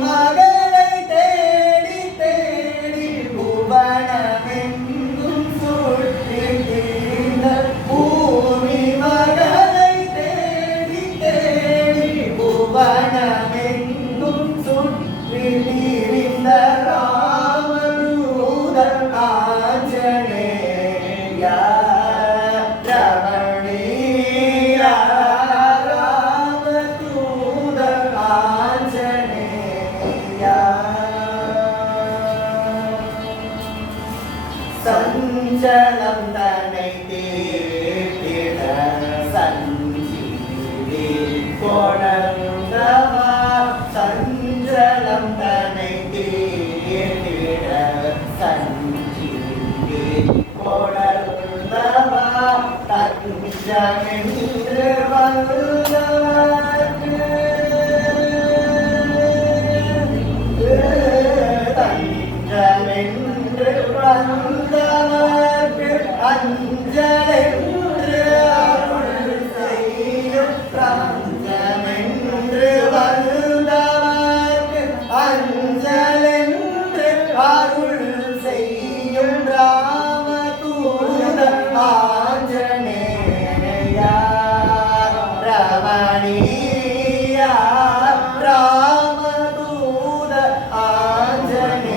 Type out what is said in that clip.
மகளை தேடி தேடி புவனமெங்கும் சுற்றி திரிந்த பூமி மகளை தேடி தேடி புவனமெங்கும் சுற்றி திரிந்த ராமதூதர் ஆஞ்சநேயா ரமணீயா ராமதூதர் ஆஞ்சநேயா சஞ்சலம் தன்னை தீர்த்திட சஞ்சீவி கொணர்ந்தவா சஞ்சலம் தன்னை தீர்த்திட சஞ்சீவி கொணர்ந்தவா தஞ்சமென்று வந்தவர்க்கு தஞ்சமென்று வந்தவர்க்கு அஞ்சலென்று அருள் செய்யும் தஞ்சமென்று வந்தவர்க்கு அஞ்சலென்று அருள் செய்யும் ராமதூத ஆஞ்சநேயா ரமணீயா ராமதூத ஆஞ்சநேயா